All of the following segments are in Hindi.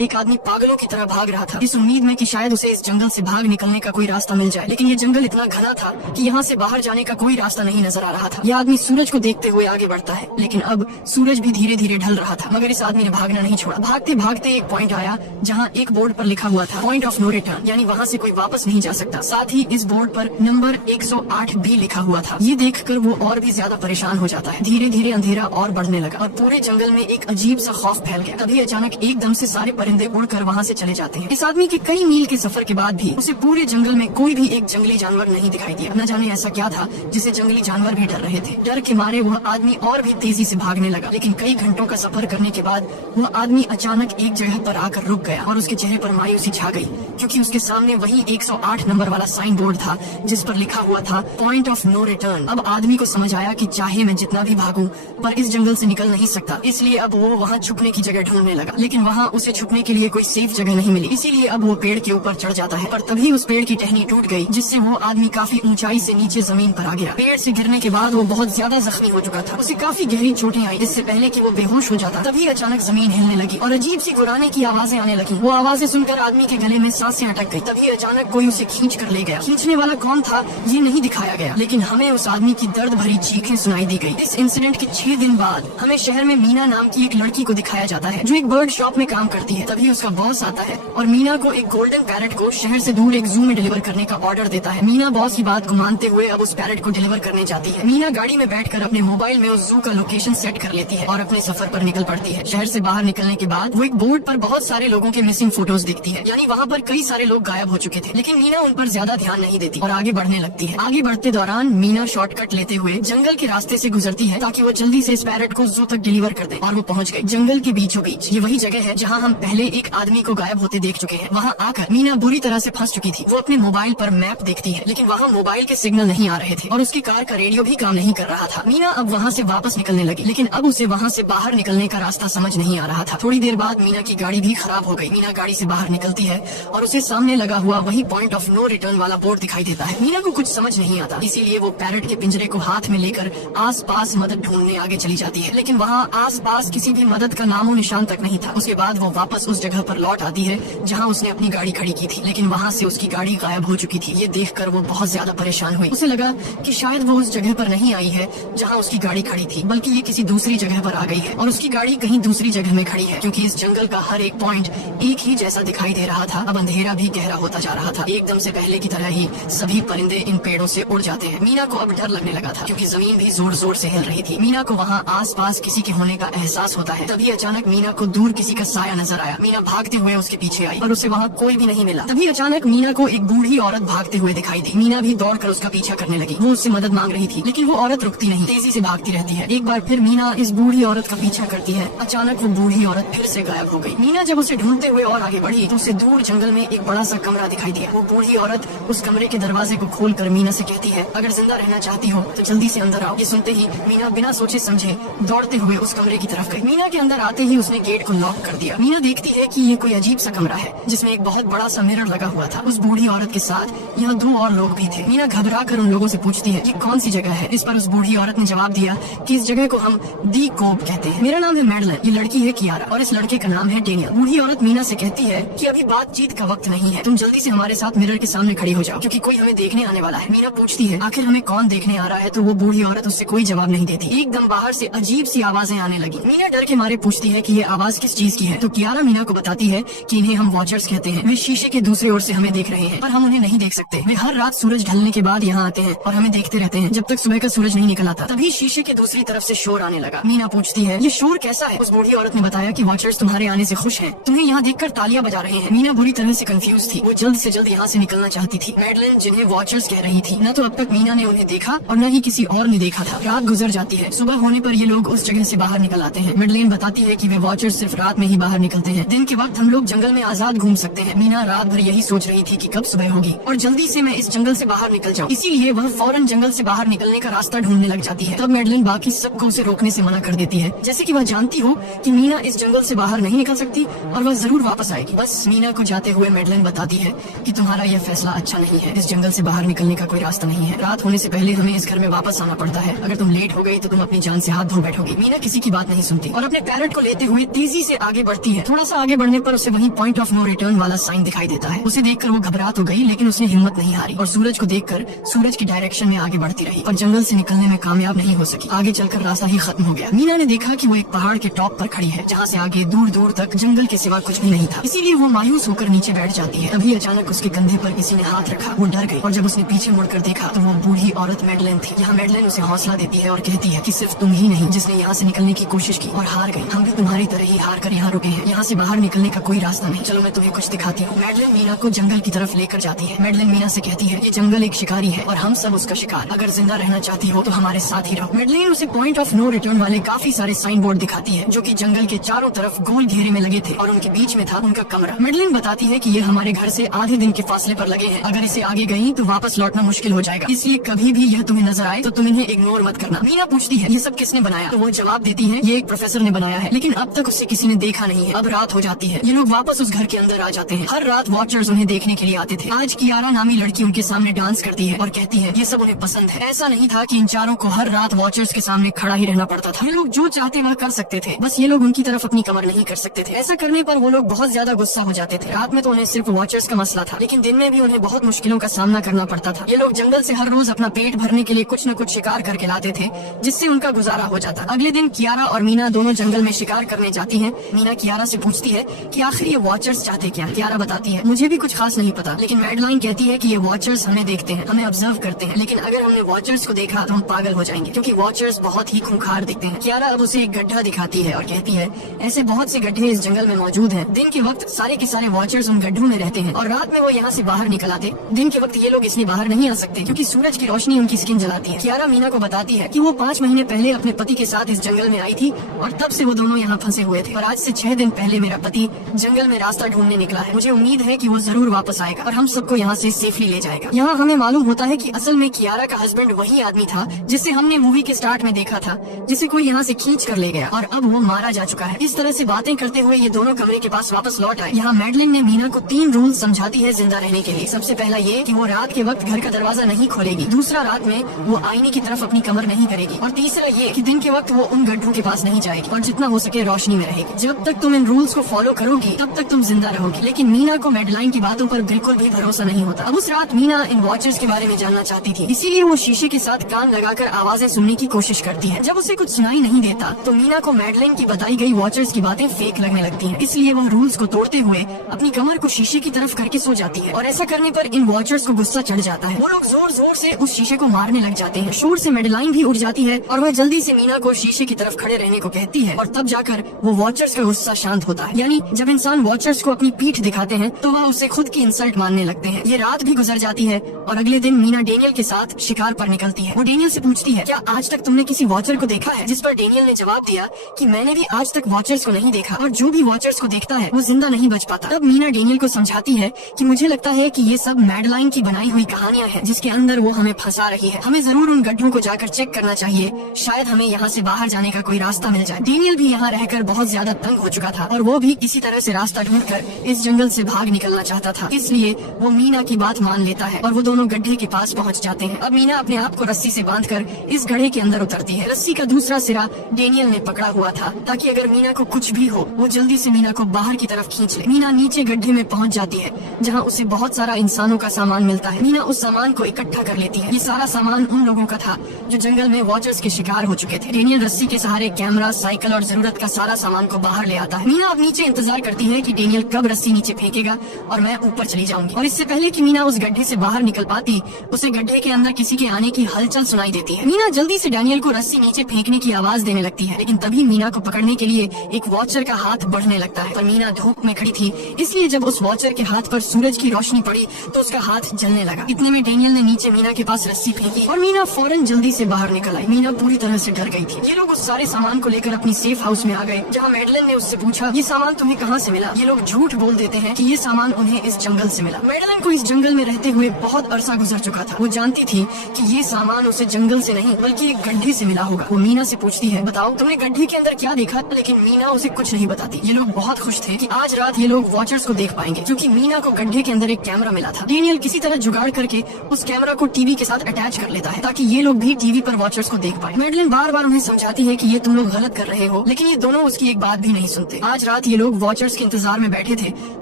एक आदमी पागलों की तरह भाग रहा था, इस उम्मीद में कि शायद उसे इस जंगल से भाग निकलने का कोई रास्ता मिल जाए। लेकिन ये जंगल इतना घना था कि यहाँ से बाहर जाने का कोई रास्ता नहीं नजर आ रहा था। यह आदमी सूरज को देखते हुए आगे बढ़ता है, लेकिन अब सूरज भी धीरे धीरे ढल रहा था। मगर इस आदमी ने भागना नहीं छोड़ा। भागते भागते एक पॉइंट आया जहाँ एक बोर्ड पर लिखा हुआ था पॉइंट ऑफ नो रिटर्न, यानी वहाँ से कोई वापस नहीं जा सकता। साथ ही इस बोर्ड पर नंबर 108 भी लिखा हुआ था। ये देखकर वो और भी ज्यादा परेशान हो जाता है। धीरे धीरे अंधेरा और बढ़ने लगा और पूरे जंगल में एक अजीब सा खौफ फैल गया। तभी अचानक एकदम से सारे परिंदे उड़कर वहाँ से चले जाते हैं। इस आदमी के कई मील के सफर के बाद भी उसे पूरे जंगल में कोई भी एक जंगली जानवर नहीं दिखाई दिया। न जाने ऐसा क्या था जिसे जंगली जानवर भी डर रहे थे। डर के मारे वह आदमी और भी तेजी से भागने लगा। लेकिन कई घंटों का सफर करने के बाद वह आदमी अचानक एक जगह पर आकर रुक गया और उसके चेहरे पर मायूसी छा गई, क्योंकि उसके सामने वही 108 नंबर वाला साइन बोर्ड था जिस पर लिखा हुआ था पॉइंट ऑफ नो रिटर्न। अब आदमी को समझ आया कि चाहे मैं जितना भी भागूं पर इस जंगल से निकल नहीं सकता। इसलिए अब वो वहाँ छुपने की जगह ढूंढने लगा, लेकिन वहाँ उसे छुपने के लिए कोई सेफ जगह नहीं मिली। इसीलिए अब वो पेड़ के ऊपर चढ़ जाता है, पर तभी उस पेड़ की टहनी टूट गई, जिससे वो आदमी काफी ऊंचाई से नीचे जमीन पर आ गया। पेड़ से गिरने के बाद वो बहुत ज्यादा जख्मी हो चुका था। उसे काफी गहरी चोटें आई। इससे पहले कि वो बेहोश हो जाता तभी अचानक जमीन हिलने लगी और अजीब सी गुर्राने की आवाजें आने लगी। वो आवाजें सुनकर आदमी के गले में सांसें अटक गई। तभी अचानक कोई उसे खींच कर ले गया। खींचने वाला कौन था ये नहीं दिखाया गया, लेकिन हमें उस आदमी की दर्द भरी चीखें सुनाई दी गई। इस इंसिडेंट के 6 दिन बाद हमें शहर में मीना नाम की एक लड़की को दिखाया जाता है, जो एक बर्ड शॉप में काम करती है। तभी उसका बॉस आता है और मीना को एक गोल्डन पैरेट को शहर से दूर एक जू में डिलीवर करने का ऑर्डर देता है। मीना बॉस की बात को मानते हुए अब उस पैरेट को डिलीवर करने जाती है। मीना गाड़ी में बैठकर अपने मोबाइल में उस जू का लोकेशन सेट कर लेती है और अपने सफर पर निकल पड़ती है। शहर से बाहर निकलने के बाद वो एक बोर्ड पर बहुत सारे लोगों के मिसिंग फोटोज दिखती है, यानी वहाँ पर कई सारे लोग गायब हो चुके थे। लेकिन मीना उन पर ज्यादा ध्यान नहीं देती और आगे बढ़ने लगती है। आगे बढ़ते दौरान मीना शॉर्टकट लेते हुए जंगल के रास्ते से गुजरती है ताकि वो जल्दी से इस पैरेट को जू तक डिलीवर कर दे। और वो पहुँच गई जंगल के बीचों बीच। ये वही जगह है जहाँ हम पहले एक आदमी को गायब होते देख चुके हैं। वहाँ आकर मीना बुरी तरह से फंस चुकी थी। वो अपने मोबाइल पर मैप देखती है, लेकिन वहाँ मोबाइल के सिग्नल नहीं आ रहे थे और उसकी कार का रेडियो भी काम नहीं कर रहा था। मीना अब वहाँ से वापस निकलने लगी, लेकिन अब उसे वहाँ से बाहर निकलने का रास्ता समझ नहीं आ रहा था। थोड़ी देर बाद मीना की गाड़ी भी खराब हो गई। मीना गाड़ी से बाहर निकलती है और उसे सामने लगा हुआ वही पॉइंट ऑफ नो रिटर्न वाला बोर्ड दिखाई देता है। मीना को कुछ समझ नहीं आता, इसीलिए वो पैरेट के पिंजरे को हाथ में लेकर आसपास मदद ढूंढने आगे चली जाती है, लेकिन वहाँ आसपास किसी भी मदद का नामो निशान तक नहीं था। उसके बाद वो वापस उस जगह पर लौट आती है जहाँ उसने अपनी गाड़ी खड़ी की थी, लेकिन वहाँ से उसकी गाड़ी गायब हो चुकी थी। ये देखकर वो बहुत ज्यादा परेशान हुई। उसे लगा कि शायद वो उस जगह पर नहीं आई है जहाँ उसकी गाड़ी खड़ी थी, बल्कि ये किसी दूसरी जगह पर आ गई है और उसकी गाड़ी कहीं दूसरी जगह में खड़ी है, क्योंकि इस जंगल का हर एक पॉइंट एक ही जैसा दिखाई दे रहा था। अब अंधेरा भी गहरा होता जा रहा था। एकदम से पहले की तरह ही सभी परिंदे इन पेड़ों से उड़ जाते हैं। मीना को अब डर लगने लगा था, क्योंकि जमीन भी जोर जोर से हिल रही थी। मीना को वहाँ आसपास किसी के होने का एहसास होता है। तभी अचानक मीना को दूर किसी का साया नजर आया। मीना भागते हुए उसके पीछे आई, पर उसे वहाँ कोई भी नहीं मिला। तभी अचानक मीना को एक बूढ़ी औरत भागते हुए दिखाई दी। मीना भी दौड़कर उसका पीछा करने लगी। वो उससे मदद मांग रही थी, लेकिन वो औरत रुकती नहीं, तेजी से भागती रहती है। एक बार फिर मीना इस बूढ़ी औरत का पीछा करती है। अचानक वो बूढ़ी औरत फिर से गायब हो गई। मीना जब उसे ढूंढते हुए और आगे बढ़ी तो उसे दूर जंगल में एक बड़ा सा कमरा दिखाई दिया। वो बूढ़ी औरत उस कमरे के दरवाजे को खोलकर मीना से कहती है, अगर जिंदा रहना चाहती हो तो जल्दी से अंदर आओ। ये सुनते ही मीना बिना सोचे समझे दौड़ते हुए उस कमरे की तरफ गई। मीना के अंदर आते ही उसने गेट को लॉक कर दिया। मीना देखती है कि ये कोई अजीब सा कमरा है जिसमें एक बहुत बड़ा सा मिरर लगा हुआ था। उस बूढ़ी औरत के साथ यहाँ 2 और लोग भी थे। मीना घबरा कर उन लोगों से पूछती है, ये कौन सी जगह है? इस पर उस बूढ़ी औरत ने जवाब दिया कि इस जगह को हम दी कोब कहते हैं। मेरा नाम है मैडलन, ये लड़की है कियारा और इस लड़के का नाम है डेनियल। बूढ़ी औरत मीना से कहती है कि अभी बातचीत का वक्त नहीं है, तुम जल्दी से हमारे साथ मिरर के सामने खड़ी हो जाओ, क्योंकि कोई हमें देखने आने वाला है। मीना पूछती है आखिर हमें कौन देखने आ रहा है, तो वो बूढ़ी औरत उससे कोई जवाब नहीं देती। एकदम बाहर से अजीब सी आवाजें आने लगी। मीना डर के मारे पूछती है कि ये आवाज किस चीज की है, तो कियारा मीना को बताती है कि इन्हें हम वॉचर्स कहते हैं। वे शीशे के दूसरी ओर से हमें देख रहे हैं, पर हम उन्हें नहीं देख सकते। वे हर रात सूरज ढलने के बाद यहाँ आते हैं और हमें देखते रहते हैं जब तक सुबह का सूरज नहीं निकल आता। तभी शीशे के दूसरी तरफ से शोर आने लगा। मीना पूछती है ये शोर कैसा है? उस बूढ़ी औरत ने बताया कि वॉचर्स तुम्हारे आने से खुश हैं, तुम्हें यहाँ देखकर तालियां बजा रहे हैं। मीना बुरी तरह से कंफ्यूज थी। वो जल्द से जल्द यहाँ से निकलना चाहती थी। मैडलिन जिन्हें वॉचर्स कह रही थी, न तो अब तक मीना ने उन्हें देखा और न ही किसी और ने देखा था। रात गुजर जाती है। सुबह होने पर ये लोग उस जगह से बाहर निकल आते हैं। मैडलिन बताती है कि वे वॉचर्स सिर्फ रात में ही बाहर निकलते हैं। दिन के वक्त हम लोग जंगल में आजाद घूम सकते हैं। मीना रात भर यही सोच रही थी कि कब सुबह होगी और जल्दी से मैं इस जंगल से बाहर निकल जाऊँ। इसीलिए वह फौरन जंगल से बाहर निकलने का रास्ता ढूंढने लग जाती है। तब मैडलिन बाकी सबको उसे रोकने से मना कर देती है, जैसे कि वह जानती हो कि मीना इस जंगल से बाहर नहीं निकल सकती और वह जरूर वापस आएगी। बस मीना को जाते हुए मैडलिन बताती है कि तुम्हारा यह फैसला अच्छा नहीं है। इस जंगल से बाहर निकलने का कोई रास्ता नहीं है। रात होने से पहले हमें इस घर में वापस आना पड़ता है। अगर तुम लेट हो गई तो तुम अपनी जान से हाथ धो बैठोगी। मीना किसी की बात नहीं सुनती और अपने पैरेट को लेते हुए तेजी से आगे बढ़ती है। थोड़ा सा आगे बढ़ने पर उसे वहीं पॉइंट ऑफ नो रिटर्न वाला साइन दिखाई देता है। उसे देखकर वो घबरा तो गई, लेकिन उसने हिम्मत नहीं हारी और सूरज को देखकर सूरज की डायरेक्शन में आगे बढ़ती रही, पर जंगल से निकलने में कामयाब नहीं हो सकी। आगे चलकर रास्ता ही खत्म हो गया। मीना ने देखा कि वो एक पहाड़ के टॉप पर खड़ी है, जहाँ से आगे दूर दूर तक जंगल के सिवा कुछ भी नहीं था। इसीलिए वो मायूस होकर नीचे बैठ जाती है। तभी अचानक उसके कंधे पर किसी ने हाथ रखा। वो डर गई और जब उसने पीछे मुड़कर देखा तो वो बूढ़ी औरत मैडलेन थी। यहाँ मैडलेन उसे हौसला देती है और कहती है कि सिर्फ तुम ही नहीं जिसने यहाँ से निकलने की कोशिश की और हार गई, हम भी तुम्हारी तरह ही हार कर यहाँ रुके हैं। यहाँ से बाहर निकलने का कोई रास्ता नहीं, चलो मैं तुम्हें कुछ दिखाती हूँ। मैडलेन मीना को जंगल की तरफ लेकर जाती है। मैडलेन मीना से कहती है ये जंगल एक शिकारी है और हम सब उसका शिकार, अगर जिंदा रहना चाहती हो तो हमारे साथ ही रहो। मैडलेन उसे पॉइंट ऑफ नो रिटर्न वाले काफी सारे साइन बोर्ड दिखाती है, जो कि जंगल के चारों तरफ गोल घेरे में लगे थे और उनके बीच में था उनका कमरा। मैडलेन बताती है कि ये हमारे घर से आधे दिन के फासले पर लगे हैं, अगर इसे आगे गई तो वापस लौटना मुश्किल हो जाएगा, इसलिए कभी भी यह तुम्हें नजर आए तो तुम इन्हें इग्नोर मत करना। मीना पूछती है ये सब किसने बनाया, तो वो जवाब देती है ये एक प्रोफेसर ने बनाया है, लेकिन अब तक उसे किसी ने देखा नहीं है। अब रात हो जाती है, ये लोग वापस उस घर के अंदर आ जाते हैं। हर रात वॉचर्स उन्हें देखने के लिए आते थे। आज कियारा नामी लड़की उनके सामने डांस करती है और कहती है ये सब उन्हें पसंद है। ऐसा नहीं था कि इन चारों को हर रात वॉचर्स के सामने खड़ा ही रहना पड़ता था। ये लोग जो चाहते वह कर सकते थे, बस ये लोग उनकी तरफ अपनी कमर नहीं कर सकते थे। ऐसा करने पर वो लोग बहुत ज्यादा गुस्सा हो जाते थे। रात में तो उन्हें सिर्फ वॉचर्स का मसला था, लेकिन दिन में भी उन्हें बहुत मुश्किलों का सामना करना पड़ता था। ये लोग जंगल से हर रोज अपना पेट भरने के लिए कुछ न कुछ शिकार करके लाते थे, जिससे उनका गुजारा हो जाता। अगले दिन कियारा और मीना दोनों जंगल में शिकार करने जाती हैं। मीना कियारा से पूछती है कि आखिर ये वॉचर्स चाहते क्या। कियारा बताती है मुझे भी कुछ खास नहीं पता, लेकिन मैडलाइन कहती है कि ये वॉचर्स हमें देखते हैं, हमें ऑब्जर्व करते हैं, लेकिन अगर हमने वॉचर्स को देखा तो हम पागल हो जाएंगे, क्योंकि वॉचर्स बहुत ही खूंखार दिखते हैं। कियारा अब उसे एक गड्ढा दिखाती है और कहती है ऐसे बहुत से गड्ढे इस जंगल में मौजूद हैं। दिन के वक्त सारे के सारे वॉचर्स उन गड्ढों में रहते हैं और रात में वो यहाँ से बाहर निकल आते। दिन के वक्त ये लोग इसलिए बाहर नहीं आ सकते क्योंकि सूरज की रोशनी उनकी स्किन जलाती है। कियारा मीना को बताती है कि वो 5 महीने पहले अपने पति के साथ इस जंगल में आई थी और तब से वो दोनों यहाँ फंसे हुए थे, और आज से 6 दिन पहले मेरा पति जंगल में रास्ता ढूंढने निकला है। मुझे उम्मीद है कि वो जरूर वापस आएगा और हम सबको यहाँ से सेफली ले जाएगा। यहाँ हमें मालूम होता है कि असल में कियारा का हस्बैंड वही आदमी था जिसे हमने मूवी के स्टार्ट में देखा था, जिसे कोई यहाँ से खींच कर ले गया और अब वो मारा जा चुका है। इस तरह से बातें करते हुए ये दोनों कमरे के पास वापस लौट आए। यहाँ मैडलिन ने मीना को 3 रूल समझाती है जिंदा रहने के लिए। सबसे पहला ये कि वो रात के वक्त घर का दरवाजा नहीं खोलेगी, दूसरा रात में वो आईने की तरफ अपनी कमर नहीं करेगी, और तीसरा ये कि दिन के वक्त वो उन गड्ढों के पास नहीं जाएगी और जितना हो सके रोशनी में रहेगी। जब तक तुम इन रूल्स को फॉलो करोगी तब तक तुम जिंदा रहोगी। लेकिन मीना को मैडलाइन की बातों पर बिल्कुल भी भरोसा नहीं होता। अब उस रात मीना इन वॉचर्स के बारे में जानना चाहती थी, इसीलिए वो शीशे के साथ कान लगाकर आवाजें सुनने की कोशिश करती है। जब उसे कुछ सुनाई नहीं देता तो मीना को मैडलाइन की बताई गई वॉचर्स की बातें फेक लगने लगती हैं। इसलिए वो रूल्स को तोड़ते हुए अपनी कमर को शीशे की तरफ करके सो जाती है, और ऐसा करने पर इन वॉचर्स को गुस्सा चढ़ जाता है। वो लोग जोर जोर से उस शीशे को मारने लग जाते हैं। शोर से मैडलाइन भी उठ जाती है और वह जल्दी से मीना को शीशे की तरफ खड़े रहने को कहती है, और तब जाकर वो वॉचर्स का गुस्सा शांत होता है। यानी जब इंसान वॉचर्स को अपनी पीठ दिखाते हैं तो वह उसे खुद की इंसल्ट मानने लगते हैं। ये रात भी गुजर जाती है और अगले दिन मीना डेनियल के साथ शिकार पर निकलती है। वो डेनियल से पूछती है क्या आज तक तुमने किसी वॉचर को देखा है, जिस पर डेनियल ने जवाब दिया कि मैंने भी आज तक वॉचर्स को नहीं देखा, और जो भी वॉचर्स को देखता है वो जिंदा नहीं बच पाता। तब मीना डेनियल को समझाती है कि मुझे लगता है कि ये सब मैडलाइन की बनाई हुई कहानियां हैं, जिसके अंदर वो हमें फंसा रही है। हमें जरूर उन गड्ढों को जाकर चेक करना चाहिए, शायद हमें यहाँ से बाहर जाने का कोई रास्ता मिल जाए। डेनियल भी यहाँ रहकर बहुत ज्यादा तंग हो चुका था और वो भी किसी तरह से रास्ता ढूंढकर इस जंगल से भाग निकलना चाहता था, इसलिए वो मीना की बात मान लेता है और वो दोनों गड्ढे के पास पहुँच जाते हैं। अब मीना अपने आप को रस्सी से बांधकर इस गड्ढे के अंदर उतरती है। रस्सी का दूसरा सिरा डेनियल ने पकड़ा हुआ था ताकि अगर मीना को कुछ भी हो वो जल्दी से मीना को बाहर की तरफ खींच ले। मीना नीचे गड्ढे में पहुंच जाती है जहां उसे बहुत सारा इंसानों का सामान मिलता है। मीना उस सामान को इकट्ठा कर लेती है। ये सारा सामान उन लोगों का था जो जंगल में वॉचर्स के शिकार हो चुके थे। डेनियल रस्सी के सहारे कैमरा, साइकिल और जरूरत का सारा सामान को बाहर ले आता है। मीना अब नीचे इंतजार करती है कि डेनियल कब रस्सी नीचे फेंकेगा और मैं ऊपर चली जाऊंगी। और इससे पहले कि मीना उस गड्ढे से बाहर निकल पाती, उसे गड्ढे के अंदर किसी के आने की हलचल सुनाई देती है। मीना जल्दी से डेनियल को रस्सी नीचे फेंकने की आवाज देने लगती है, लेकिन तभी मीना को पकड़ने के लिए एक वॉचर का हाथ बढ़ने लगता है। पर मीना धूप में खड़ी थी, इसलिए जब उस वॉचर के हाथ पर सूरज की रोशनी पड़ी तो उसका हाथ जलने लगा। इतने में डेनियल ने नीचे मीना के पास रस्सी फेंकी और मीना फौरन जल्दी से बाहर निकल आई। मीना पूरी तरह से डर गई थी। ये लोग उस सारे सामान को लेकर अपनी सेफ हाउस में आ गए, जहाँ मैडलिन ने उससे पूछा ये सामान तुम्हें कहाँ से मिला। ये लोग झूठ बोल देते हैं कि ये सामान उन्हें इस जंगल से मिला। मैडलिन को इस जंगल में रहते हुए बहुत अरसा गुजर चुका था। वो जानती थी कि ये सामान उसे जंगल से नहीं बल्कि एक गड्ढे से मिला होगा। वो मीना से पूछती है बताओ तुमने गड्ढे के अंदर क्या देखा, लेकिन मीना उसे कुछ नहीं बताती। ये लोग बहुत खुश थे कि आज रात ये लोग वॉचर्स को देख पाएंगे, क्योंकि मीना को गड्ढे के अंदर एक कैमरा मिला था। डेनियल किसी तरह जुगाड़ करके उस कैमरा को टीवी के साथ अटैच कर लेता है ताकि ये लोग भी टीवी पर वॉचर्स को देख पाए। मैडलिन बार बार उन्हें समझाती है कि ये तुम लोग गलत कर रहे हो, लेकिन ये दोनों उसकी एक बात भी नहीं सुनते। आज रात ये लोग वॉचर्स के इंतजार में बैठे थे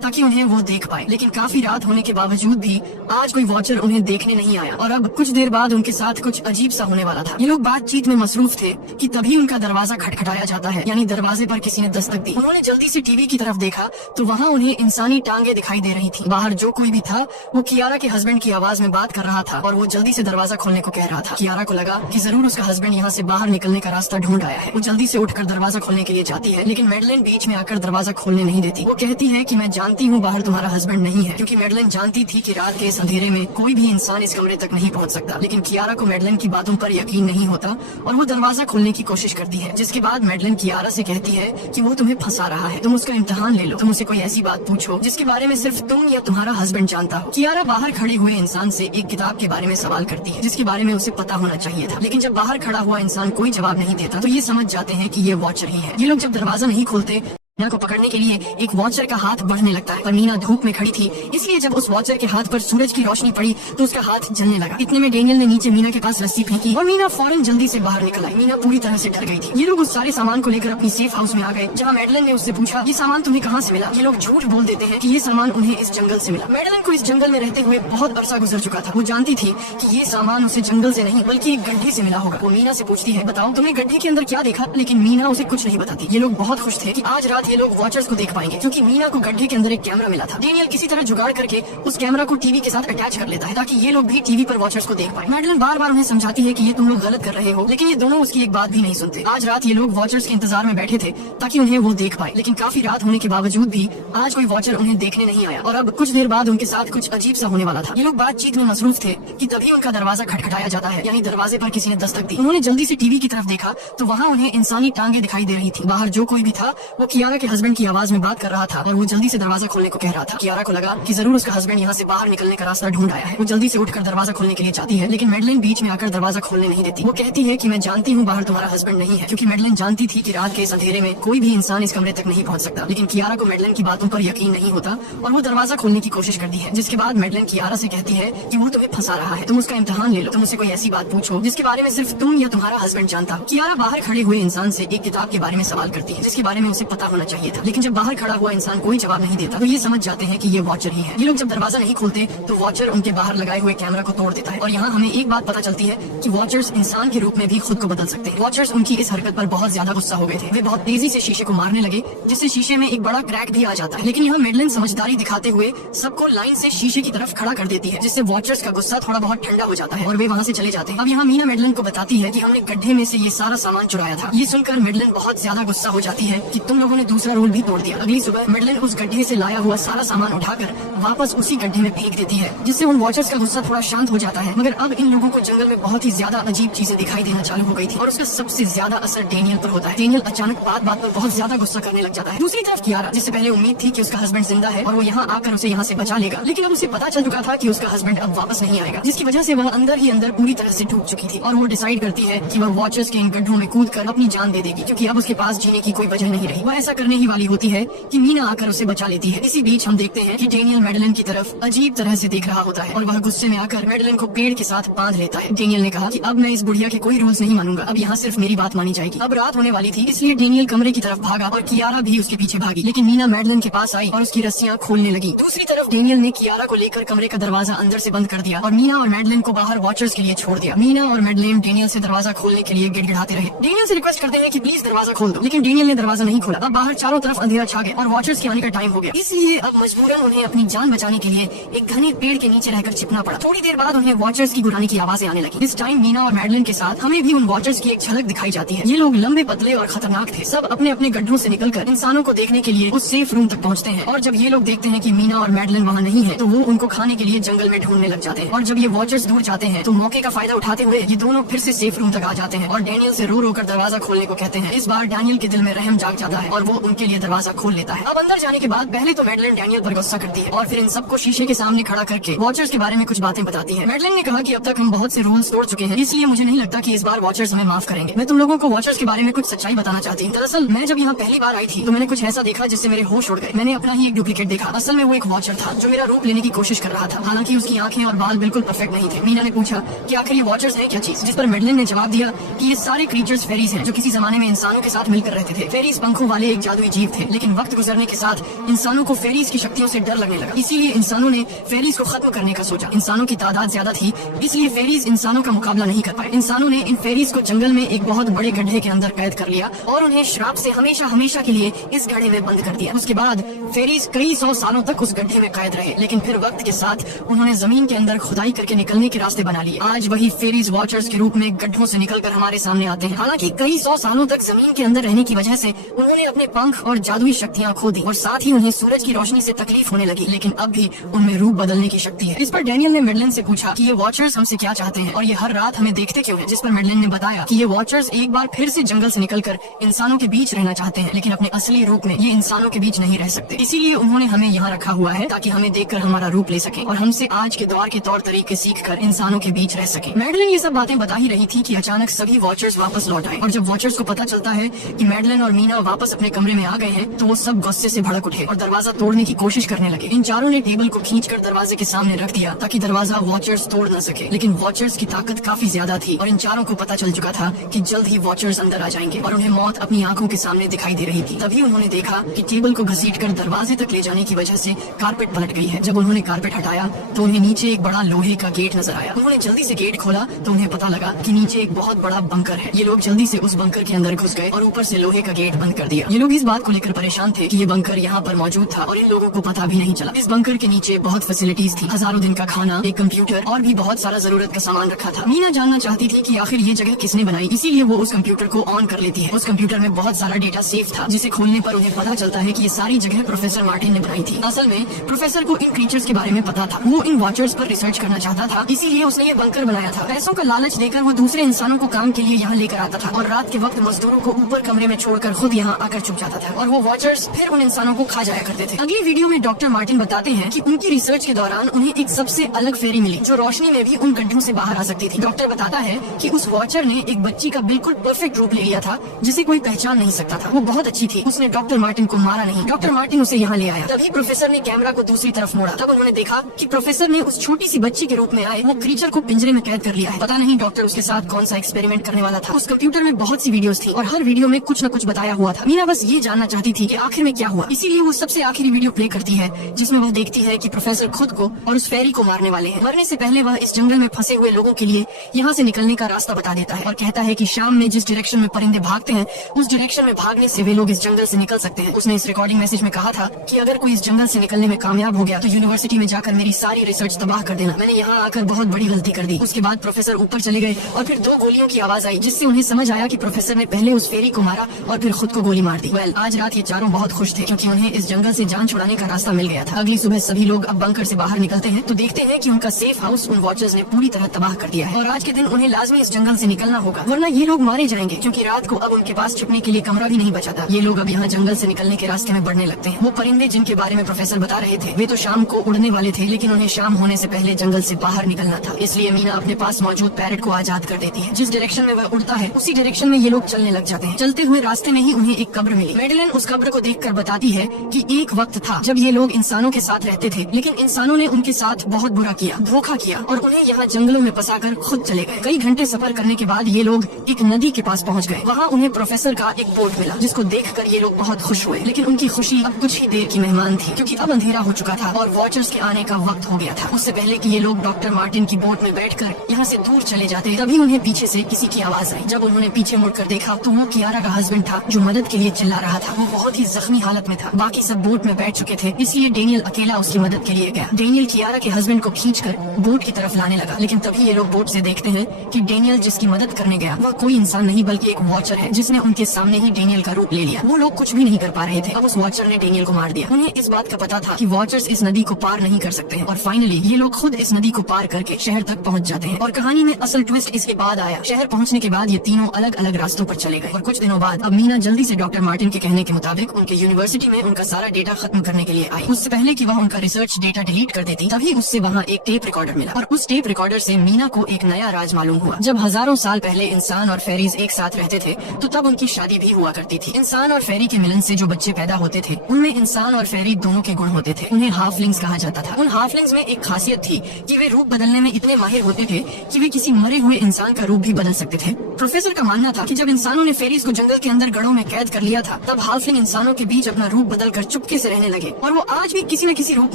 ताकि उन्हें वो देख पाए, लेकिन काफी रात होने के बावजूद भी आज कोई वॉचर उन्हें देखने नहीं आया और अब कुछ देर बाद उनके साथ कुछ अजीब सा होने वाला था। ये लोग बातचीत में मसरूफ थे कि तभी उनका दरवाजा खटखटाया जाता है, यानी दरवाजे पर किसी ने दस्तक दी। उन्होंने जल्दी से टीवी की तरफ देखा तो वहाँ उन्हें इंसानी टांगे दिखाई दे रही थी। बाहर जो कोई भी था वो कियारा के हस्बैंड की आवाज में बात कर रहा था और वो जल्दी से दरवाजा खोलने को कह रहा था। कियारा को लगा कि जरूर उसका हस्बैंड यहाँ से बाहर निकलने का रास्ता ढूंढ आया है। वो जल्दी से उठकर दरवाजा खोलने के लिए जाती है, लेकिन मैडलिन बीच में आकर दरवाजा खोलने नहीं देती। वो कहती है कि मैं जानती हूँ बाहर तुम्हारा हस्बैंड नहीं है, क्योंकि मैडलिन जानती थी कि रात के इस अंधेरे में कोई भी इंसान इस कमरे तक नहीं पहुँच सकता। लेकिन कियारा को मैडलिन की बातों पर यकीन नहीं होता और वो दरवाजा खोलने की कोशिश करती है, जिसके बाद मैडलिन कियारा से कहती है कि वो तुम्हें फंसा रहा है, तुम उसका इम्तिहान ले लो, तुम उसे कोई ऐसी बात पूछो जिसके बारे में सिर्फ तुम या तुम्हारा हस्बैंड जानता हो। कियारा बाहर खड़े हुए इंसान से एक किताब के बारे में सवाल करती है जिसके बारे में उसे पता होना चाहिए था, लेकिन जब बाहर खड़ा हुआ इंसान कोई जवाब नहीं देता तो ये समझ जाते हैं कि ये वॉचर ही है। ये लोग जब दरवाजा नहीं खोलते मीना को पकड़ने के लिए एक वॉचर का हाथ बढ़ने लगता है, पर मीना धूप में खड़ी थी, इसलिए जब उस वॉचर के हाथ पर सूरज की रोशनी पड़ी तो उसका हाथ जलने लगा। इतने में डेनियल ने नीचे मीना के पास रस्सी फेंकी और मीना फौरन जल्दी से बाहर निकल आई। मीना पूरी तरह से डर गई थी। ये लोग उस सारे सामान को लेकर अपनी सेफ हाउस में आ गए, जहाँ मैडलिन ने उससे पूछा ये सामान तुम्हें कहाँ से मिला। ये लोग झूठ बोल देते हैं कि ये सामान उन्हें इस जंगल से मिला। मैडलिन को इस जंगल में रहते हुए बहुत अरसा गुजर चुका था। वो जानती थी कि ये सामान उसे जंगल से नहीं बल्कि एक गड्ढे से मिला होगा। वो मीना से पूछती है बताओ तुमने गड्ढे के अंदर क्या देखा, लेकिन मीना उसे कुछ नहीं बताती। ये लोग बहुत खुश थे कि आज रात ये लोग वॉचर्स को पाएंगे, क्योंकि मीना को गड्ढे के अंदर एक कैमरा मिला था। डेनियल किसी तरह जुगाड़ करके उस कैमरा को टीवी के साथ अटैच कर लेता है ताकि ये लोग भी टीवी पर वॉचर्स को देख पाए। मैडलिन बार बार उन्हें समझाती है कि ये तुम लोग गलत कर रहे हो, लेकिन ये दोनों उसकी एक बात भी नहीं सुनते। आज रात ये लोग वॉचर्स के इंतजार में बैठे थे ताकि उन्हें वो देख पाए, लेकिन काफी रात होने के बावजूद भी आज कोई वॉचर उन्हें देखने नहीं आया और अब कुछ देर बाद उनके साथ कुछ अजीब सा होने वाला था। ये लोग बातचीत में मसरूफ थे कि तभी उनका दरवाजा खटखटाया जाता है, यानी दरवाजे पर किसी ने दस्तक दी। उन्होंने जल्दी से टीवी की तरफ देखा तो वहाँ उन्हें इंसानी टांगे दिखाई दे रही थी। बाहर जो कोई भी था वो कियारा के हस्बैंड की आवाज में बात कर रहा था और वो जल्दी से दरवाजा खोलने को कह रहा था। कियारा को लगा कि जरूर उसका हस्बैंड यहाँ से बाहर निकलने का रास्ता ढूंढ आया है। वो जल्दी से उठकर दरवाजा खोलने के लिए जाती है, लेकिन मैडलिन बीच में आकर दरवाजा खोलने नहीं देती। वो कहती है कि मैं जानती हूँ बाहर तुम्हारा हस्बैंड नहीं है, क्योंकि मैडलिन जानती थी कि रात के इस अंधेरे में कोई भी इंसान इस कमरे तक नहीं पहुँच सकता। लेकिन कियारा को मैडलिन की बातों पर यकीन नहीं होता और वो दरवाजा खोलने की कोशिश करती है, जिसके बाद मैडलिन कियारा से कहती है कि वो तुम्हें फंसा रहा है, तुम उसका इम्तिहान ले लो, तुम उसे कोई ऐसी बात पूछो जिसके बारे में सिर्फ तुम या तुम्हारा हस्बैंड जानता हो। कियारा बाहर खड़े हुए इंसान से एक किताब के बारे में सवाल करती है जिसके बारे में उसे पता होना चाहिए था, लेकिन जब बाहर खड़ा हुआ इंसान कोई जवाब नहीं देता तो ये समझ जाते हैं कि ये वॉचर ही है। ये लोग जब दरवाजा नहीं खोलते तो वॉचर उनके बाहर लगाए हुए कैमरा को तोड़ देता है और यहाँ हमें एक बात पता चलती है कि वॉचर्स इंसान के रूप में भी खुद को बदल सकते हैं। वॉचर्स उनकी इस हरकत पर बहुत ज्यादा गुस्सा हो गए थे। वे बहुत तेजी से शीशे को मारने लगे, जिससे शीशे में एक बड़ा क्रैक भी आ जाता है। लेकिन यहाँ मैडलिन समझदारी दिखाते हुए सबको लाइन से शीशे की तरफ खड़ा कर देती है, जिससे वॉचर्स का गुस्सा थोड़ा बहुत ठंडा हो जाता है और वे वहाँ से चले जाते हैं। अब यहाँ मीना मैडलिन को बताती है कि हमने गड्ढे में से ये सारा सामान चुराया था। ये सुनकर मैडलिन बहुत ज्यादा गुस्सा हो जाती है कि तुम लोगों ने दूसरा रूल भी तोड़ दिया। अगली सुबह मैडलिन उस गड्ढे से लाया हुआ सारा सामान उठाकर वापस उसी गड्ढे में फेंक देती है, जिससे उन वॉचर्स का गुस्सा थोड़ा शांत हो जाता है। मगर अब इन लोगों को जंगल में बहुत ही ज्यादा अजीब चीजें दिखाई देना चालू हो गई थी और उसका सबसे ज्यादा असर डेनियल पर होता है। डेनियल अचानक बात बात पर बहुत ज्यादा गुस्सा करने लग जाता है। दूसरी तरफ कियारा, जिससे पहले उम्मीद थी कि उसका हस्बैंड जिंदा है और वो यहाँ आकर उसे यहाँ से बचा लेगा, लेकिन अब उसे पता चल चुका था कि उसका हस्बैंड अब वापस नहीं आएगा, जिसकी वजह से वह अंदर ही अंदर पूरी तरह से टूट चुकी थी और वो डिसाइड करती है कि वह वॉचर्स के इन गड्ढों में कूद कर अपनी जान दे देगी, क्योंकि अब उसके पास जीने की कोई वजह नहीं रही। वह ऐसा करने ही वाली होती है कि मीना आकर उसे बचा लेती है। इसी बीच हम देखते हैं कि डेनियल मैडलिन की तरफ अजीब तरह से देख रहा होता है और वह गुस्से में आकर मैडलिन को पेड़ के साथ बांध लेता है। डेनियल ने कहा कि अब मैं इस बुढ़िया के कोई रूल्स नहीं मानूंगा, अब यहाँ सिर्फ मेरी बात मानी जाएगी। अब रात होने वाली थी, इसलिए डेनियल कमरे की तरफ भागा और कियारा भी उसके पीछे भागी, लेकिन मीना मैडलिन के पास आई और उसकी रस्सियाँ खोलने लगी। दूसरी तरफ डेनियल ने कियारा को लेकर कमरे का दरवाजा अंदर से बंद कर दिया और मीना और मैडलिन को बाहर वॉचर्स के लिए छोड़ दिया। मीना और मैडलिन डेनियल से दरवाजा खोलने के लिए गिड़गिड़ाते रहे। डेनियल से रिक्वेस्ट करते हैं कि प्लीज दरवाजा खोल दो, लेकिन डेनियल ने दरवाजा नहीं खोला। अब बाहर चारों तरफ अंधेरा छा गया और वॉचर्स के आने का टाइम हो गया, इसलिए अब मजबूरन उन्हें अपनी जान बचाने के लिए एक घने पेड़ के नीचे रहकर छिपना पड़ा। थोड़ी देर बाद उन्हें वॉचर्स की गुरानी की आवाजें आने लगी। इस टाइम मीना और मैडलिन के साथ हमें भी उन वॉचर्स की एक झलक दिखाई जाती है। ये लोग लंबे, पतले और खतरनाक थे। सब अपने अपने गड्ढों से निकलकर इंसानों को देखने के लिए उस सेफ रूम तक पहुंचते हैं और जब ये लोग देखते हैं कि मीना और मैडलिन वहाँ नहीं है तो वो उनको खाने के लिए जंगल में ढूंढने लग जाते हैं। और जब ये वॉचर्स दूर जाते हैं तो मौके का फायदा उठाते हुए ये दोनों फिर से सेफ रूम तक आ जाते हैं और डेनियल से रो रो कर दरवाजा खोलने को कहते हैं। इस बार डेनियल के दिल में रहम जाग जाता है और वो उनके लिए दरवाजा खोल लेता है। अब अंदर जाने के बाद पहले तो मैडलिन डेनियल पर गुस्सा करती है और फिर इन सबको शीशे के सामने खड़ा करके वॉचर्स के बारे में कुछ बातें बताती है। मैडलिन ने कहा कि अब तक हम बहुत से रूल्स तोड़ चुके हैं, इसलिए मुझे नहीं लगता कि इस बार वॉचर्स हमें माफ करेंगे। मैं तुम लोगों को वॉचर्स के बारे में कुछ सच्चाई बताना चाहती हूँ। दरअसल मैं जब यहाँ पहली बार आई थी तो मैंने कुछ ऐसा देखा जिससे मेरे होश उड़ गए। मैंने अपना ही एक डुप्लीकेट देखा। असल में वो एक वॉचर था जो मेरा रूप लेने की कोशिश कर रहा था। हालांकि उसकी आंखें और बाल बिल्कुल परफेक्ट नहीं थे। मीना ने पूछा कि आखिर ये वॉचर्स हैं क्या चीज, जिस पर मैडलिन ने जवाब दिया कि ये सारे क्रीचर्स फेरीज हैं जो किसी जमाने में इंसानों के साथ मिलकर रहते थे। फेरीज पंखों वाले एक जादुई जीव थे, लेकिन वक्त गुजरने के साथ इंसानों को फेरीज की शक्तियों से डर लगने लगा। इसीलिए इंसानों ने फेरीज को खत्म करने का सोचा। इंसानों की तादाद ज्यादा थी, इसलिए फेरीज इंसानों का मुकाबला नहीं कर पाए। इंसानों ने इन फेरीज को जंगल में एक बहुत बड़े गड्ढे के अंदर कैद कर लिया और उन्हें श्राप से हमेशा हमेशा के लिए इस गड्ढे में बंद कर दिया। उसके बाद फेरीज कई 100 सालों तक उस गड्ढे में कैद रहे, लेकिन फिर वक्त के साथ उन्होंने जमीन के अंदर खुदाई करके निकलने के रास्ते बना लिए। आज वही फेरीज वॉचर्स के रूप में गड्ढों से निकलकर हमारे सामने आते हैं। हालांकि कई 100 सालों तक जमीन के अंदर रहने की वजह से उन्होंने अपने पंख और जादुई शक्तियां खो दी और साथ ही उन्हें सूरज की रोशनी से तकलीफ होने लगी, लेकिन अब भी उनमें रूप बदलने की शक्ति है। इस पर डैनियल ने मेडलिन से पूछा कि ये वॉचर्स हमसे क्या चाहते हैं और ये हर रात हमें देखते क्यों हैं? जिस पर मेडलिन ने बताया कि ये वॉचर्स एक बार फिर से जंगल से निकलकर इंसानों के बीच रहना चाहते हैं, लेकिन अपने असली रूप में ये इंसानों के बीच नहीं रह सकते। इसीलिए उन्होंने हमें यहाँ रखा हुआ है ताकि हमें देखकर हमारा रूप ले सके और हमसे आज के दौर के तौर तरीके सीख कर इंसानों के बीच रह सके। मेडलिन ये सब बातें बता ही रही थी कि अचानक सभी वॉचर्स वापस लौट आए और जब वॉचर्स को पता चलता है कि मेडलिन और मीना वापस अपने कमरे में आ गए हैं तो वो सब गुस्से से भड़क उठे और दरवाजा तोड़ने की कोशिश करने लगे। इन चारों ने टेबल को खींचकर दरवाजे के सामने रख दिया ताकि दरवाजा वॉचर्स तोड़ न सके, लेकिन वॉचर्स की ताकत काफी ज्यादा थी और इन चारों को पता चल चुका था कि जल्द ही वॉचर्स अंदर आ जाएंगे और उन्हें मौत अपनी आंखों के सामने दिखाई दे रही थी। तभी उन्होंने देखा कि टेबल को घसीटकर दरवाजे तक ले जाने की वजह से कारपेट पलट गई है। जब उन्होंने कारपेट हटाया तो उन्हें नीचे एक बड़ा लोहे का गेट नजर आया। उन्होंने जल्दी से गेट खोला तो उन्हें पता लगा कि नीचे एक बहुत बड़ा बंकर है। ये लोग जल्दी से उस बंकर के अंदर घुस गए और ऊपर से लोहे का गेट बंद कर दिया। ये लोग इस बात को लेकर परेशान थे कि ये बंकर यहाँ पर मौजूद था और इन लोगों को पता भी नहीं चला। इस बंकर के नीचे बहुत फैसिलिटीज थी, हजारों दिन का खाना, एक कंप्यूटर और भी बहुत सारा जरूरत का सामान रखा था। मीना जानना चाहती थी कि आखिर ये जगह किसने बनाई, इसीलिए वो उस कंप्यूटर को ऑन कर लेती है। उस कंप्यूटर में बहुत सारा डेटा सेव था, जिसे खोलने पर उन्हें पता चलता है कि ये सारी जगह प्रोफेसर मार्टिन ने बनाई थी। असल में प्रोफेसर को इन क्रीचर्स के बारे में पता था, वो इन वॉचर्स पर रिसर्च करना चाहता था, इसीलिए उसने ये बंकर बनाया था। पैसों का लालच देकर वो दूसरे इंसानों को काम के लिए यहाँ लेकर आता था और रात के वक्त मजदूरों को ऊपर कमरे में छोड़कर खुद यहाँ आकर छुप जाता था और वो वॉचर्स फिर उन इंसानों को खा जाया करते थे। अगली वीडियो में डॉक्टर मार्टिन बताते हैं कि उनकी रिसर्च के दौरान उन्हें एक सबसे अलग फेरी मिली जो रोशनी में भी उन गड्ढों से बाहर आ सकती थी। डॉक्टर बताता है कि उस वॉचर ने एक बच्ची का बिल्कुल परफेक्ट रूप ले लिया था जिसे कोई पहचान नहीं सकता था। वो बहुत अच्छी थी, उसने डॉक्टर मार्टिन को मारा नहीं। डॉक्टर मार्टिन उसे यहाँ ले आया। तभी प्रोफेसर ने कैमरा को दूसरी तरफ मोड़ा। तब उन्होंने देखा कि प्रोफेसर ने उस छोटी सी बच्ची के रूप में आए वो क्रीचर को पिंजरे में कैद कर लिया है। पता नहीं डॉक्टर उसके साथ कौन सा एक्सपेरिमेंट करने वाला था। उस कंप्यूटर में बहुत सी वीडियोस थी और हर वीडियो में कुछ न कुछ बताया हुआ था। मीना बस ये जानना चाहती थी कि आखिर में क्या हुआ, इसीलिए वो सबसे आखिरी वीडियो प्ले करती है जिसमें वो देखती है कि प्रोफेसर खुद को और उस फेरी को मारने वाले हैं। मरने से पहले वह इस जंगल में फंसे हुए लोगों के लिए यहाँ से निकलने का रास्ता बता देता है और कहता है कि शाम में जिस डायरेक्शन में परिंदे भागते हैं उस डायरेक्शन में भागने से वे लोग इस जंगल से निकल सकते हैं। उसने इस रिकॉर्डिंग मैसेज में कहा था कि अगर कोई इस जंगल से निकलने में कामयाब हो गया तो यूनिवर्सिटी में जाकर मेरी सारी रिसर्च तबाह कर देना। मैंने यहाँ आकर बहुत बड़ी गलती कर दी। उसके बाद प्रोफेसर ऊपर चले गए और फिर 2 गोलियों की आवाज आई जिससे उन्हें समझ आया कि प्रोफेसर ने पहले उस फेरी को मारा और फिर खुद को गोली मार दी। आज रात ये चारों बहुत खुश थे क्योंकि उन्हें इस जंगल से जान छुड़ाने का रास्ता मिल गया था। अगली सुबह सभी लोग अब बंकर से बाहर निकलते हैं तो देखते हैं कि उनका सेफ हाउस उन वॉचर्स ने पूरी तरह तबाह कर दिया है और आज के दिन उन्हें लाजमी इस जंगल से निकलना होगा वरना ये लोग मारे जाएंगे क्योंकि रात को अब उनके पास छुपने के लिए कमरा भी नहीं बचा था। ये लोग अब यहाँ जंगल से निकलने के रास्ते में बढ़ने लगते हैं। वो परिंदे जिनके बारे में प्रोफेसर बता रहे थे वे तो शाम को उड़ने वाले थे, लेकिन उन्हें शाम होने से पहले जंगल से बाहर निकलना था। इसलिए मीना अपने पास मौजूद पैरट को आजाद कर देती है। जिस डायरेक्शन में वह उड़ता है उसी डायरेक्शन में ये लोग चलने लग जाते हैं। चलते हुए रास्ते में ही उन्हें एक कब्र मिली। मेडलिन उस कब्र को देखकर बताती है कि एक वक्त था जब ये लोग इंसानों के साथ रहते थे, लेकिन इंसानों ने उनके साथ बहुत बुरा किया, धोखा किया और उन्हें यहाँ जंगलों में फंसाकर खुद चले गए। कई घंटे सफर करने के बाद ये लोग एक नदी के पास पहुँच गए। वहाँ उन्हें प्रोफेसर का एक बोट मिला जिसको देखकर ये लोग बहुत खुश हुए, लेकिन उनकी खुशी अब कुछ ही देर की मेहमान थी क्योंकि अब अंधेरा हो चुका था और वॉचर्स के आने का वक्त हो गया था। उससे पहले कि ये लोग डॉक्टर मार्टिन की बोट में बैठकर यहाँ से दूर चले जाते तभी उन्हें पीछे से किसी की आवाज आई। जब उन्होंने पीछे मुड़कर देखा तो वो कियारा का हस्बैंड था जो मदद के लिए चिल्ला रहा था। वो बहुत ही जख्मी हालत में था। बाकी सब बोट में बैठ चुके थे, इसलिए डेनियल अकेला उसकी मदद के लिए गया। डेनियल कियारा के हस्बैंड को खींचकर बोट की तरफ लाने लगा, लेकिन तभी ये लोग बोट से देखते हैं कि डेनियल जिसकी मदद करने गया वह कोई इंसान नहीं बल्कि एक वॉचर है जिसने उनके सामने ही डेनियल का रूप ले लिया। वो लोग कुछ भी नहीं कर पा रहे थे। अब उस वॉचर ने डेनियल को मार दिया। उन्हें इस बात का पता था कि वॉचर्स इस नदी को पार नहीं कर सकते हैं और फाइनली ये लोग खुद इस नदी को पार करके शहर तक पहुंच जाते हैं। और कहानी में असल ट्विस्ट इसके बाद आया। शहर पहुंचने के बाद ये तीनों अलग अलग रास्तों पर चले गए और कुछ दिनों बाद अब मीना जल्दी से डॉक्टर मार्टिन के कहने के मुताबिक उनके यूनिवर्सिटी में उनका सारा डेटा खत्म करने के लिए आई। उससे पहले कि वह उनका रिसर्च डेटा डिलीट कर देती तभी उससे वहाँ एक टेप रिकॉर्डर मिला और उस टेप रिकॉर्डर से मीना को एक नया राज मालूम हुआ। जब हजारों साल पहले इंसान और फेरीज एक साथ रहते थे तो तब उनकी शादी भी हुआ करती थी। इंसान और फेरी के मिलन से जो बच्चे पैदा होते थे उनमें इंसान और फेरी दोनों के गुण होते थे। उन्हें हाफलिंग्स कहा जाता था। उन हाफलिंग्स में एक खासियत थी कि वे रूप बदलने में इतने माहिर होते थे कि वे किसी मरे हुए इंसान का रूप भी बदल सकते थे। प्रोफेसर का मानना था कि जब इंसानों ने फेरीज को जंगल के अंदर गढ़ों में कैद कर लिया था था। तब हाफलिंग इंसानों के बीच अपना रूप बदल कर चुपके से रहने लगे और वो आज भी किसी न किसी रूप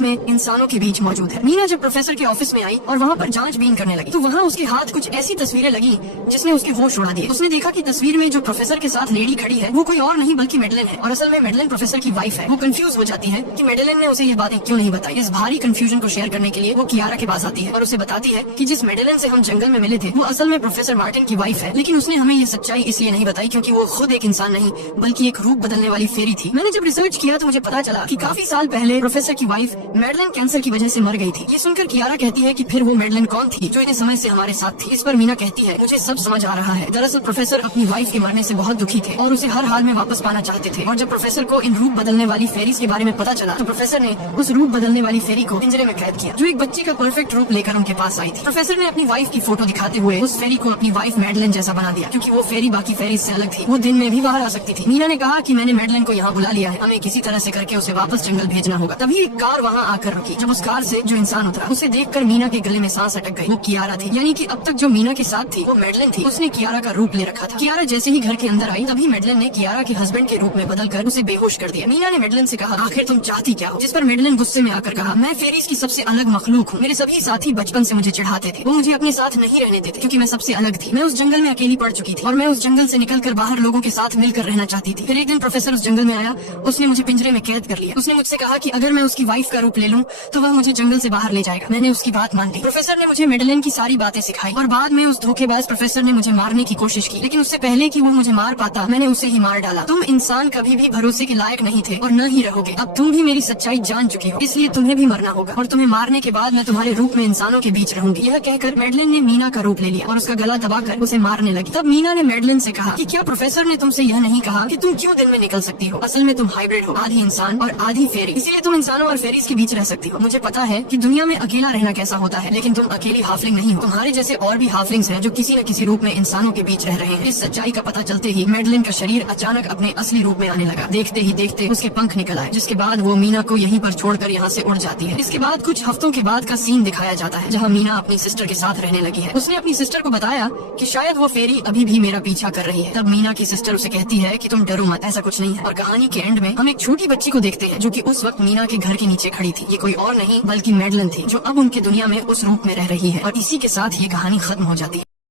में इंसानों के बीच मौजूद है। मीना जब प्रोफेसर के ऑफिस में आई और वहाँ पर जांचबीन करने लगी तो वहाँ उसके हाथ कुछ ऐसी तस्वीरें लगी जिसने उसके होश उड़ा दिए। उसने देखा कि तस्वीर में जो प्रोफेसर के साथ लेडी खड़ी है वो कोई और नहीं बल्कि मेडेलिन है और असल में मेडेलिन प्रोफेसर की वाइफ है। वो कंफ्यूज हो जाती है कि मेडेलिन ने उसे ये बातें क्यों नहीं बताई। इस भारी कंफ्यूजन को शेयर करने के लिए वो कियारा के पास आती है और उसे बताती है कि जिस मेडेलिन से हम जंगल में मिले थे वो असल में प्रोफेसर मार्टिन की वाइफ है, लेकिन उसने हमें ये सच्चाई इसलिए नहीं बताई क्योंकि वो खुद एक इंसान नहीं बल्कि एक रूप बदलने वाली फेरी थी। मैंने जब रिसर्च किया तो मुझे पता चला कि काफी साल पहले प्रोफेसर की वाइफ मेडेलिन कैंसर की वजह से मर गई थी। ये सुनकर कियारा कहती है कि फिर वो मेडेलिन कौन थी जो इतने समय से हमारे साथ थी। इस पर मीना कहती है मुझे सब समझ आ रहा है। दरअसल प्रोफेसर अपनी वाइफ के मरने से बहुत दुखी थे और उसे हर हाल में वापस पाना चाहते थे और जब प्रोफेसर को इन रूप बदलने वाली फेरीज के बारे में पता चला तो प्रोफेसर ने उस रूप बदलने वाली फेरी को पिंजरे में कैद किया जो एक बच्चे का परफेक्ट रूप लेकर उनके पास आई थी। प्रोफेसर ने अपनी वाइफ की फोटो दिखाते हुए उस फेरी को अपनी वाइफ मेडेलिन जैसा बना दिया क्योंकि वो फेरी बाकी फेरीज से अलग थी। वो दिन में भी बाहर आ सकती थी। मीना ने कहा कि मैंने मेडेलिन को यहाँ बुला लिया है, हमें किसी तरह से करके उसे वापस जंगल भेजना होगा। तभी एक कार वहाँ आकर रुकी। जब उस कार से जो इंसान उतरा उसे देखकर मीना के गले में सांस अटक गई। वो कियारा थी, यानी कि अब तक जो मीना के साथ थी वो मेडेलिन थी। उसने कियारा का रूप ले रखा था। कियारा जैसे ही घर के अंदर आई तभी मेडेलिन ने कियारा के हस्बैंड के रूप में बदलकर उसे बेहोश कर दिया। मीना ने मेडेलिन से कहा आखिर तुम चाहती क्या हो, जिस पर मेडेलिन गुस्से में आकर कहा मैं फेरीज की सबसे अलग मखलूक हूँ। मेरे सभी साथी बचपन से मुझे चिढ़ाते थे, वो मुझे अपने साथ नहीं रहने देते क्योंकि मैं सबसे अलग थी। मैं उस जंगल में अकेली पड़ चुकी थी और मैं उस जंगल से निकलकर बाहर लोगों के साथ मिलकर रहना चाहती थी। फिर एक दिन प्रोफेसर उस जंगल में आया, उसने मुझे पिंजरे में कैद कर लिया। उसने मुझसे कहा कि अगर मैं उसकी वाइफ का रूप ले लूं तो वह मुझे जंगल से बाहर ले जाएगा। मैंने उसकी बात मान ली। प्रोफेसर ने मुझे मेडेलिन की सारी बातें सिखाई और बाद में उस धोखेबाज प्रोफेसर ने मुझे मारने की कोशिश की, लेकिन उससे पहले कि वो मुझे मार पाता मैंने उसे ही मार डाला। तुम इंसान कभी भी भरोसे के लायक नहीं थे और न ही रहोगे। अब तुम भी मेरी सच्चाई जान चुके हो, इसलिए तुम्हें भी मरना होगा और तुम्हें मारने के बाद मैं तुम्हारे रूप में इंसानों के बीच रहूंगी। यह कहकर मेडेलिन ने मीना का रूप ले लिया और उसका गला दबाकर उसे मारने लगी। तब मीना ने मेडेलिन से कहा कि क्या प्रोफेसर ने तुमसे यह नहीं कहा कि तुम क्यों दिन में निकल सकती हो? असल में तुम हाइब्रिड हो, आधी इंसान और आधी फेरी, इसीलिए तुम इंसानों और फेरीज के बीच रह सकती हो। मुझे पता है कि दुनिया में अकेला रहना कैसा होता है, लेकिन तुम अकेली हाफलिंग नहीं हो। तुम्हारे जैसे और भी हाफलिंग्स हैं जो किसी न किसी रूप में इंसानों के बीच रह रहे हैं। इस सच्चाई का पता चलते ही मेडेलिन का शरीर अचानक अपने असली रूप में आने लगा। देखते ही देखते उसके पंख निकल आए, जिसके बाद वो मीना को यहीं पर छोड़कर यहाँ से उड़ जाती है। इसके बाद कुछ हफ्तों के बाद का सीन दिखाया जाता है जहाँ मीना अपनी सिस्टर के साथ रहने लगी है। उसने अपनी सिस्टर को बताया कि शायद वो फेरी अभी भी मेरा पीछा कर रही है। तब मीना की सिस्टर उसे कहती है कि तुम डरो मत, ऐसा कुछ नहीं है। और कहानी के एंड में हम एक छोटी बच्ची को देखते हैं जो कि उस वक्त मीना के घर के नीचे खड़ी थी। ये कोई और नहीं बल्कि मेडेलिन थी जो अब उनके दुनिया में उस रूप में रह रही है। और इसी के साथ ये कहानी खत्म हो जाती है।